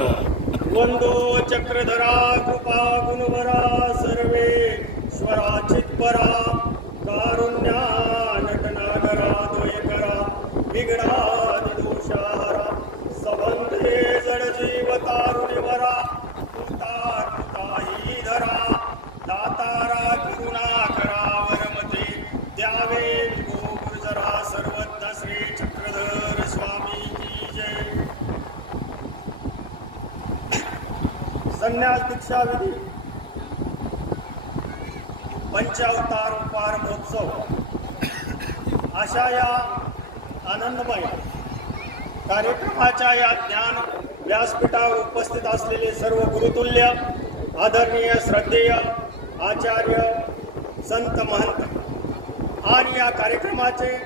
वंदो चक्रधरा कृपा गुणवरा सर्वे स्वराचितपरा कारुण्या नटनागरा द्वयकरा विघ्नादि दोषाहरा सबंधे जड जीव तारुण्यवरा कृताकृताही धरा दातारा करुणा करा वरमते द्यावे संन्यास दीक्षाविधी पंचावतार उपहार महोत्सव. अशा या आनंदमय कार्यक्रमाच्या या ज्ञान व्यासपीठावर उपस्थित असलेले सर्व गुरुतुल्य आदरणीय श्रद्धेय आचार्य संत महंत आणि या कार्यक्रमाचे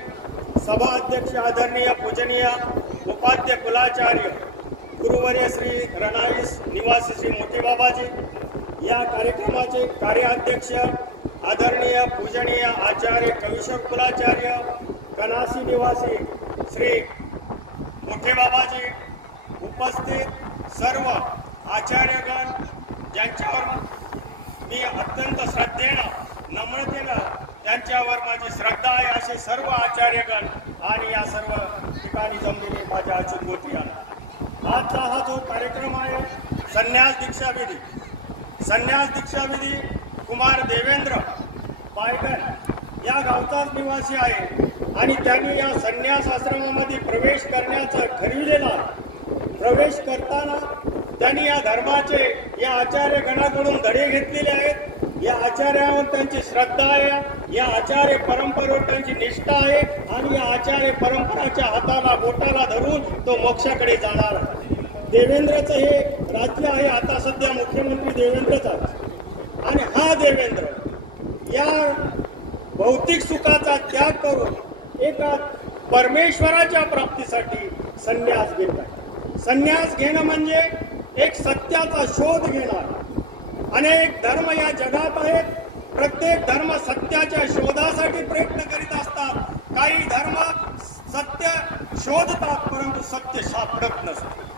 सभा अध्यक्ष आदरणीय पूजनीय उपाध्य कुलाचार्य गुरुवर्य श्री रणाईस निवासी श्री मोतीबाबाजी या कार्यक्रमाचे कार्याध्यक्ष आदरणीय पूजनीय आचार्य कविश्वर कुलाचार्य कनासी निवासी श्री मोठे बाबाजी उपस्थित सर्व आचार्यगण ज्यांच्यावर मी अत्यंत श्रद्धेनं नम्रतेनं त्यांच्यावर माझी श्रद्धा आहे असे सर्व आचार्यगण आणि या सर्व ठिकाणी जमलेले माझ्या अचूक आजचा हा जो कार्यक्रम आहे संन्यास दीक्षाविधी संन्यास दीक्षाविधी कुमार देवेंद्र पायकर या गावचाच निवासी आहे आणि त्यांनी या संन्यास आश्रमामध्ये प्रवेश करण्याचं ठरविलेला प्रवेश करताना त्यांनी या धर्माचे या आचार्य गणाकडून धडे घेतलेले आहेत. या आचार्यावर त्यांची श्रद्धा आहे या आचार्य परंपरेवर त्यांची निष्ठा आहे आणि या आचार्य परंपराच्या हाताला बोटाला धरून तो मोक्षाकडे जाणार आहे. देवेंद्रचं हे राज्य आहे आता सध्या मुख्यमंत्री देवेंद्रच आहे. आणि हा देवेंद्र या भौतिक सुखाचा त्याग करून एका परमेश्वराच्या प्राप्तीसाठी संन्यास घेत आहे. संन्यास घेणं म्हणजे एक सत्याचा शोध घेणार. अनेक धर्म या जगात आहेत. प्रत्येक धर्म सत्याच्या शोधासाठी प्रयत्न करीत असतात. काही धर्म सत्य शोधतात परंतु सत्य सापडत नसते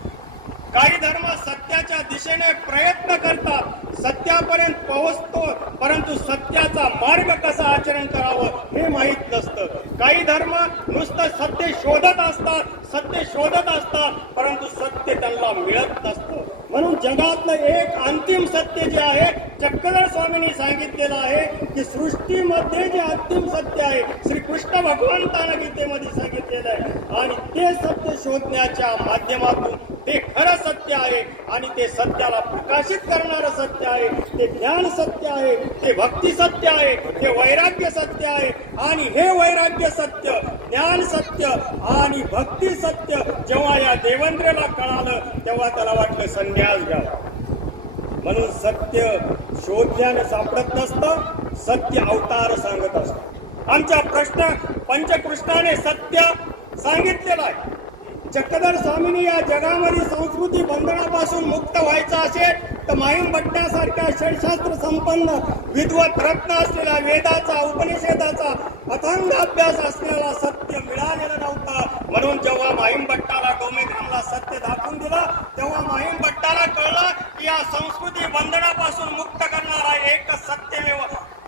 काही धर्म सत्याच्या दिशेने प्रयत्न करतात सत्यापर्यंत पोहोचतो परंतु सत्याचा मार्ग कसा आचरण करावं हे माहीत नसतं. काही धर्म नुसतं सत्य शोधत असतात सत्य शोधत असतात परंतु सत्य त्यांना मिळत नसतं. म्हणून जगातलं एक अंतिम सत्य जे आहे चक्रधर स्वामींनी सांगितलेलं आहे की सृष्टीमध्ये जे अंतिम सत्य आहे श्री कृष्ण भगवंतानं गीतेमध्ये सांगितलेलं आहे. आणि ते सत्य शोधण्याच्या माध्यमातून ते खरं सत्य आहे आणि ते सत्याला प्रकाशित करणारं सत्य आहे. ते ज्ञान सत्य आहे ते भक्ती सत्य आहे ते वैराग्य सत्य आहे. आणि हे वैराग्य सत्य ज्ञान सत्य आणि भक्ती सत्य जेव्हा या देवेंद्रला कळालं तेव्हा त्याला वाटलं ध्यास घ्यावा. म्हणून सत्य शोधल्याने सापडत नसतं सत्य अवतार सांगत असत. आमच्या प्रश्न पंचकृष्णाने सत्य सांगितलेलं आहे. चक्रधर स्वामींनी या जगामध्ये संस्कृती बंधनापासून मुक्त व्हायचं असेल तर माहीम भट्टासारख्या षडशास्त्र संपन्न विद्वत रत्न असलेला वेदाचा उपनिषेदाचा अथंग अभ्यास असलेला सत्य मिळालेलं नव्हतं. म्हणून जेव्हा माहीम भट्टाला डोमेग्रामला सत्य दाखवून दिलं तेव्हा माहीम भट्टाला कळलं की या संस्कृती बंधनापासून मुक्त करणारा एक सत्यमेव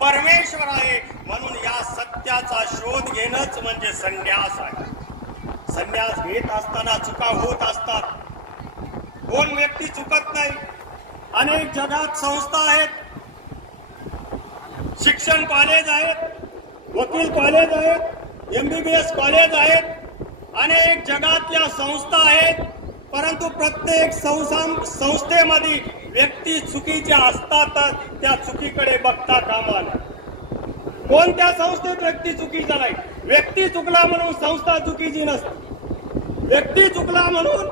परमेश्वर आहे. म्हणून या सत्याचा शोध घेणंच म्हणजे संन्यास आहे. संन्यास घेत असताना चुका होत असतात. कोण व्यक्ती चुकत नाही? अनेक जगात संस्था आहेत. शिक्षण कॉलेज आहेत. वकील कॉलेज आहेत. एमबीबीएस कॉलेज आहेत. अनेक जगातल्या संस्था आहेत परंतु प्रत्येक संस्थेमध्ये व्यक्ती चुकीच्या असतातच त्या चुकीकडे बघता कामा नये. कोणत्या संस्थेत व्यक्ती चुकीचा नाही? व्यक्ती चुकला म्हणून संस्था चुकीची नसते. व्यक्ती चुकला म्हणून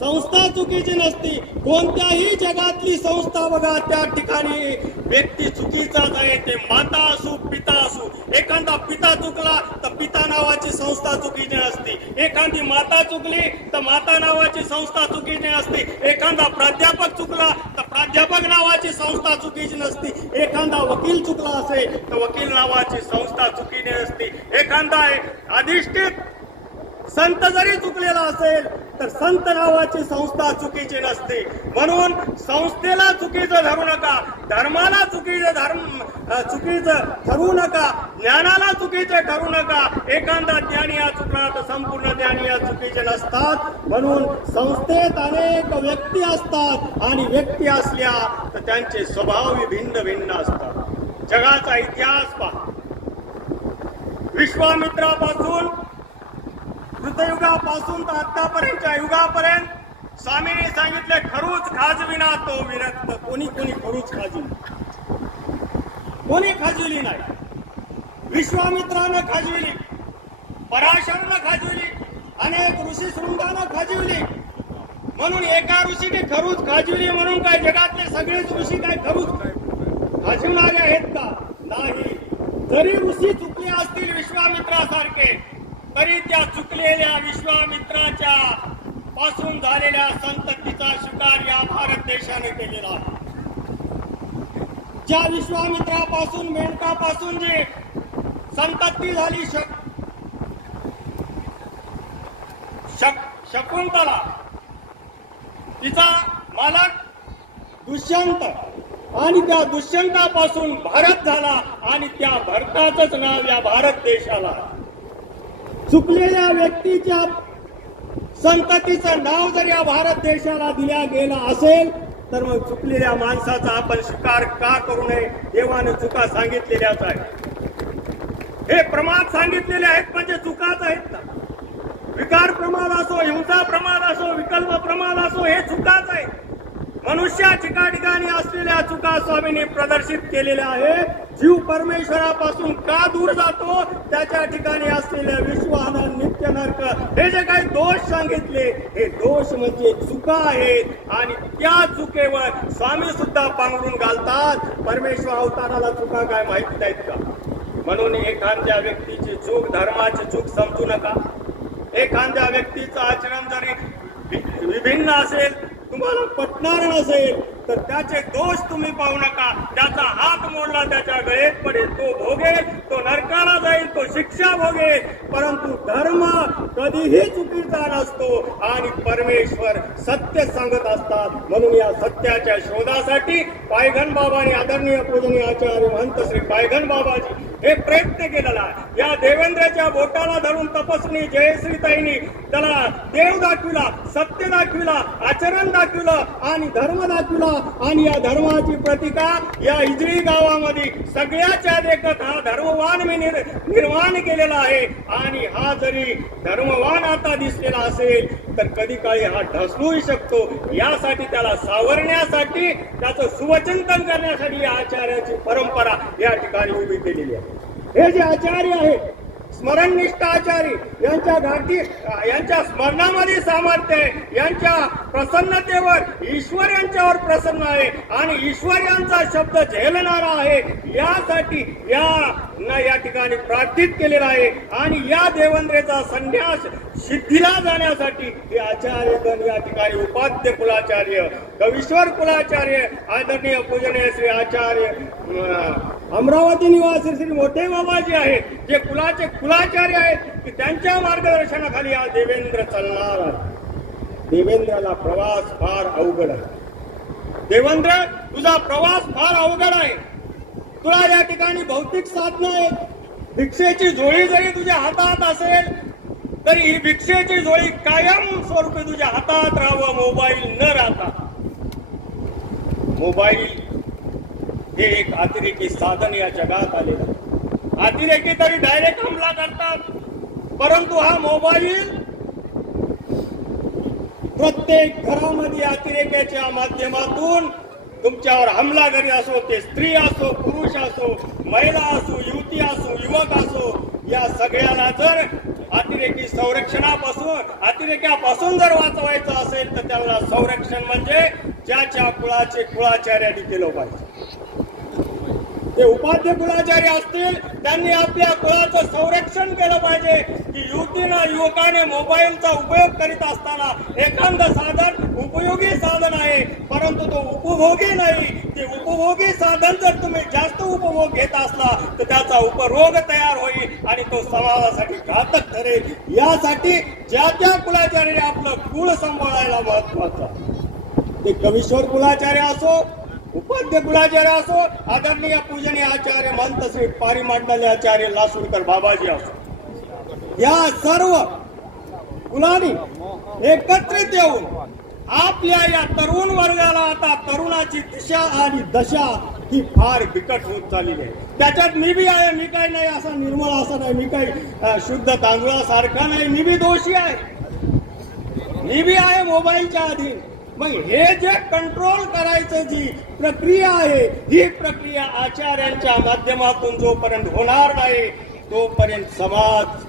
संस्था चुकीची नसती. कोणत्याही जगातली संस्था बघा त्या ठिकाणी व्यक्ती चुकीचाच आहे ते माता असू पिता असू. एखादा पिता चुकला तर पिता नावाची संस्था चुकीची असते. एखादी माता चुकली तर माता नावाची संस्था चुकीची असते. एखादा प्राध्यापक चुकला तर प्राध्यापक नावाची संस्था चुकीची नसती. एखादा वकील चुकला असेल तर वकील नावाची संस्था चुकीची असते. एखादा अधिष्ठित संत जरी चुकलेला असेल तर संत नावाची संस्था चुकीची नसते. म्हणून संस्थेला चुकीचं धरू नका धर्माला चुकीचं धर्म चुकीचं ठरवू नका ज्ञानाला चुकीचं ठरू नका. एखादा ज्ञानी या चुकला तर संपूर्ण ज्ञानी या चुकीचे नसतात. म्हणून संस्थेत अनेक व्यक्ती असतात आणि व्यक्ती असल्या तर त्यांचे स्वभाव भिन्न भिन्न असतात. जगाचा इतिहास पहा. विश्वामित्रापासून कृतयुगापासून तर आतापर्यंतच्या युगापर्यंत स्वामीने सांगितले खरूच खाजविना तो विरक्त. कोणी कोणी खरूच खाजविली कोणी खाजविली नाही. विश्वामित्रानं खाजविली पराशरनं खाजविली अनेक ऋषी शृंगानं खाजविली म्हणून एका ऋषीने खरूच खाजविली म्हणून काय जगातले सगळेच ऋषी काय खरूच खाजवणारे आहेत का? नाही. जरी ऋषी चुकले असतील विश्वामित्रासारखे तरी त्या चुकलेल्या विश्वामित्राच्या पासून झालेल्या संततीचा शिकार या भारत देशाने केलेला आहे ज्या विश्वामित्रापासून मेंढकापासून जी संतती झाली शक शक शकुंतला तिचा मालक दुष्यंत आणि त्या दुष्यंतापासून भारत झाला आणि त्या भारताचंच नाव या भारत देशाला आहे. चुकलेल्या व्यक्तीच्या संततीचं नाव जर या भारत देशाला दिल्या गेला असेल तर मग चुकलेल्या माणसाचा आपण स्वीकार का करू नये देवाने चुका सांगितलेल्याच आहेत. हे प्रमाण सांगितलेले आहेत म्हणजे चुकाच आहेत ना. विकार प्रमाण असो हिंसा प्रमाण असो विकल्प प्रमाण असो हे चुकाच आहे मनुष्या ठिका ठिकाणी असलेल्या चुका स्वामींनी प्रदर्शित केलेल्या आहे. जीव परमेश्वरापासून का दूर जातो? त्याच्या ठिकाणी असलेल्या विश्वानं नित्य नरक हे जे काही दोष सांगितले हे दोष म्हणजे चुका आहेत. आणि त्या चुकेवर स्वामी सुद्धा पांघरून घालतात. परमेश्वर अवताराला चुका काय माहिती नाहीत का? म्हणून एखाद्या व्यक्तीची चूक धर्माची चूक समजू नका. एखाद्या व्यक्तीचं आचरण जरी विभिन्न असेल तुम्हाला पटणार नसेल तर त्याचे दोष तुम्ही पाहू नका. त्याचा हात मोडला त्याच्या गळेत पडेल तो भोगेल तो नरकाला जाईल तो शिक्षा भोगेल परंतु धर्म कधीही चुकीचा नसतो आणि परमेश्वर सत्य सांगत असतात. म्हणून या सत्याच्या शोधासाठी पायघन बाबांनी आदरणीय पूजनीय आचार्य महंत श्री पायघन बाबाजी हे प्रयत्न केलेला आहे. या देवेंद्रच्या बोटाला धरून तपस्वी जयश्रीताईंनी त्याला देव दाखविला सत्य दाखविला आचरण दाखविलं आणि धर्म दाखविला. आणि या धर्माची प्रतिका या हिजळी गावामध्ये सगळ्याच्या देखत हा निर- निर्माण केलेला आहे. आणि हा जरी धर्मवान आता दिसलेला असेल तर कधी काळी हा ढसलूही शकतो. यासाठी त्याला सावरण्यासाठी त्याचं सुवचिंतन करण्यासाठी या आचार्याची परंपरा या ठिकाणी उभी केलेली आहे. हे जे आचार्य आहेत स्मरणनिष्ठ आचार्य यांच्या घाटी यांच्या स्मरणामध्ये सामर्थ्य आहे. यांच्या प्रसन्नतेवर ईश्वर यांच्यावर प्रसन्न आहे. आणि ईश्वर यांचा शब्द झेलणारा आहे. यासाठी या ना या ठिकाणी प्रार्थित केलेला आहे. आणि या देवंद्रेचा संन्यास सिद्धीला जाण्यासाठी हे आचार्यगण या ठिकाणी उपाध्य कुलाचार्य कवीश्वर कुलाचार्य आदरणीय पूजनीय श्री आचार्य अमरावती निवासी श्री मोठे बाबाजी आहेत जे कुलाचे कुलाचार्य आहेत की त्यांच्या मार्गदर्शनाखाली हा देवेंद्र चालणार आहे. देवेंद्राला प्रवास फार अवघड आहे. देवेंद्र तुझा प्रवास फार अवघड आहे. तुला या ठिकाणी भौतिक साधनं आहेत. भिक्षेची झोळी जरी तुझ्या हातात असेल तरी ही भिक्षेची झोळी कायम स्वरूपी तुझ्या हातात राहावं मोबाईल न राहता. मोबाईल हे एक अतिरेकी साधन या जगात आले. अतिरेकी तरी डायरेक्ट हमला करतात. परंतु हा मोबाईल प्रत्येक घरामध्ये अतिरेक्याच्या माध्यमातून तुमच्यावर हमला करीत असो ते स्त्री असो पुरुष असो महिला असो युवती असो युवक असो या सगळ्याला जर अतिरेकी संरक्षणापासून अतिरेक्यापासून जर वाचवायचं असेल तर त्याला संरक्षण म्हणजे ज्याच्या कुळाचे कुळाचार्यांनी केलं पाहिजे. जे उपाध्य कुलाचार्य असतील त्यांनी आपल्या कुळाचं संरक्षण केलं पाहिजे. की युवतीनं युवकाने मोबाईलचा उपयोग करीत असताना एखादं साधन उपयोगी साधन आहे परंतु तो उपभोगी नाही. ते उपभोगी साधन जर तुम्ही जास्त उपभोग घेत असला तर त्याचा उपरोग तयार होईल आणि तो समाजासाठी घातक ठरेल. यासाठी ज्या त्या कुलाचार्याने आपलं कुळ सांभाळायला महत्वाचं ते कवीश्वर कुलाचार्य असो उपाध्य कुलाचार्य असो आदरणीय पूजनीय आचार्य महंत श्री पारिमांडले आचार्य लासूरकर बाबाजी असो. या सर्व कुलानी एकत्रित येऊन आपल्या या तरुण वर्गाला आता तरुणाची दिशा आणि दशा ही फार बिकट होत चाललेली आहे. त्याच्यात मी बी आहे मी काही नाही असा निर्मळ असा नाही मी काही शुद्ध तांदूळासारखा नाही मी बी दोषी आहे. मी बी आहे मोबाईलच्या अधीन. मग हे जे कंट्रोल करायचं जी प्रक्रिया आहे ही प्रक्रिया आचार्यांच्या माध्यमातून जोपर्यंत होणार नाही तोपर्यंत समाज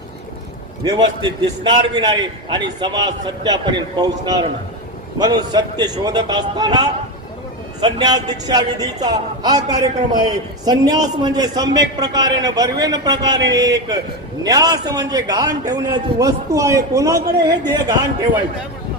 व्यवस्थित दिसणार बी नाही आणि समाज सत्यापर्यंत पोहोचणार नाही. म्हणून सत्य शोधत असताना संन्यास दीक्षा विधीचा हा कार्यक्रम आहे. संन्यास म्हणजे सम्यक प्रकारे भरवेन प्रकारे एक न्यास म्हणजे घाण ठेवण्याची वस्तू आहे. कोणाकडे हे ध्येय घाण ठेवायचं?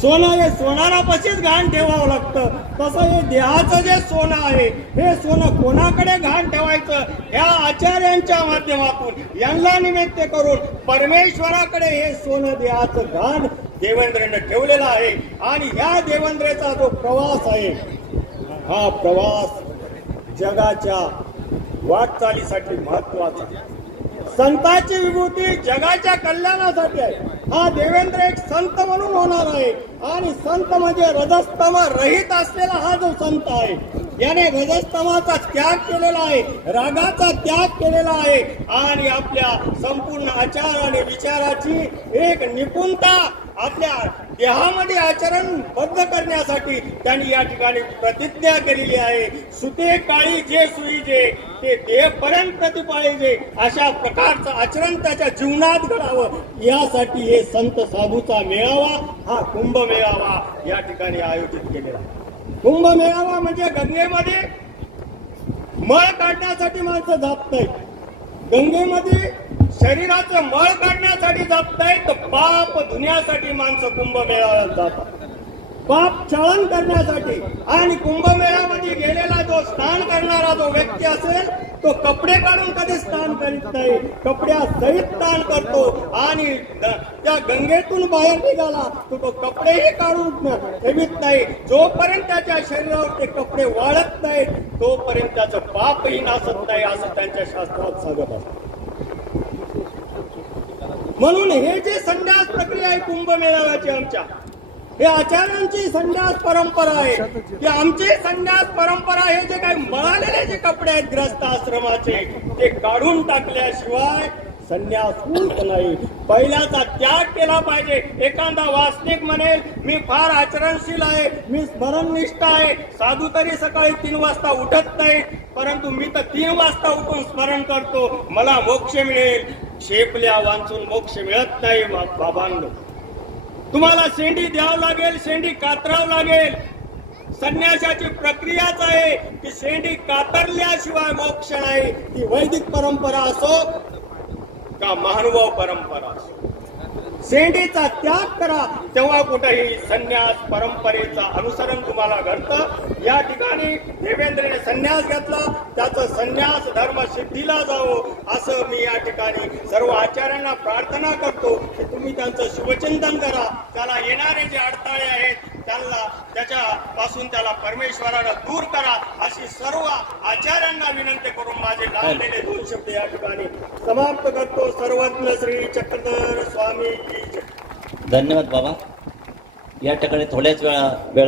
सोनं हे सोनारापाशीच घाण ठेवावं लागतं. तसं हे देहाचं जे सोनं आहे हे सोनं कोणाकडे घाण ठेवायचं? ह्या आचार्यांच्या माध्यमातून यांना निमित्त करून परमेश्वराकडे हे सोनं देहाचं घाण देवेंद्रनं ठेवलेलं आहे. आणि ह्या देवेंद्रेचा जो प्रवास आहे हा प्रवास जगाच्या वाटचालीसाठी महत्त्वाचा आहे. संतांची विभूती जगाच्या कल्याणासाठी आहे. हा देवेंद्र एक संत म्हणून होणार आहे. आणि संत म्हणजे रजस्तमा रहित असलेला हा जो संत आहे याने रजस्तमाचा त्याग केलेला आहे रागाचा त्याग केलेला आहे. आणि आपल्या संपूर्ण आचार आणि विचाराची एक निपुणता आपल्या देहामध्ये आचरण बद्ध करण्यासाठी त्यांनी या ठिकाणी प्रतिज्ञा केलेली आहे. सुते काळी जे सुई जे ते देहपर्यंत प्रतिपाळीजे अशा प्रकारचं आचरण त्याच्या जीवनात घडावं. यासाठी हे संत साधूचा मेळावा हा कुंभ मेळावा या ठिकाणी आयोजित केलेला कुंभ मेळावा म्हणजे गंगेमध्ये मळ काढण्यासाठी माणसं जात नाही गंगेमध्ये शरीराचं मळ काढण्यासाठी जात नाही तर पाप धुण्यासाठी माणसं कुंभ मेळाव्यात जातात. पाप चळण करण्यासाठी आणि कुंभमेळ्यामध्ये गेलेला जो स्नान करणारा जो व्यक्ती असेल तो कपडे काढून कधी स्नान करीत नाही. कपड्या सहित स्नान करतो आणि त्या गंगेतून बाहेर निघाला तो तो कपडेही काढून ठेवित नाही. जोपर्यंत त्याच्या शरीरावर ते कपडे वाळत नाहीत तोपर्यंत त्याचं पापही नासत नाही असं त्यांच्या शास्त्रात सांगत असत. म्हणून हे जे संन्यास प्रक्रिया आहे कुंभमेळाव्याची आमच्या हे आचार्यांची संन्यास परंपरा आहे. की आमची संन्यास परंपरा हे जे काही मळालेले जे कपडे आहेत ग्रस्त आश्रमाचे ते काढून टाकल्याशिवाय संन्यास होत नाही. पहिल्याचा त्याग केला पाहिजे. एखादा वास्तविक म्हणेल मी फार आचरणशील आहे मी स्मरणनिष्ठ आहे. साधू तरी सकाळी तीन वाजता उठत नाही परंतु मी तर तीन वाजता उठून स्मरण करतो. मला मोक्ष मिळेल. शेपल्या वाचून मोक्ष मिळत नाही बा- बाबांनो. तुम्हाला शेंडी द्यावं लागेल शेंडी कातरावं लागेल. संन्यासाची प्रक्रियाच आहे की शेंडी कातरल्याशिवाय मोक्ष नाही. ती वैदिक परंपरा असो का महानुभाव परंपरा असो. शेंडीचा त्याग करा. तेव्हा कुठेही संन्यास परंपरेचा अनुसरण तुम्हाला घडतं. या ठिकाणी देवेंद्रने संन्यास घेतला. त्याचं संन्यास धर्म सिद्धीला जावो. असं मी या ठिकाणी सर्व आचार्यांना प्रार्थना करतो की तुम्ही त्यांचं शुभचिंतन करा. त्याला येणारे जे अडथळे आहेत त्याच्यापासून त्याला परमेश्वराला दूर करा अशी सर्व आचार्यांना विनंती करून माझे गाजलेले दोन शब्द या ठिकाणी समाप्त करतो. सर्वज्ञ श्री चक्रधर स्वामी धन्यवाद बाबा. या ठिकाणी थोड्याच वेळा वेळा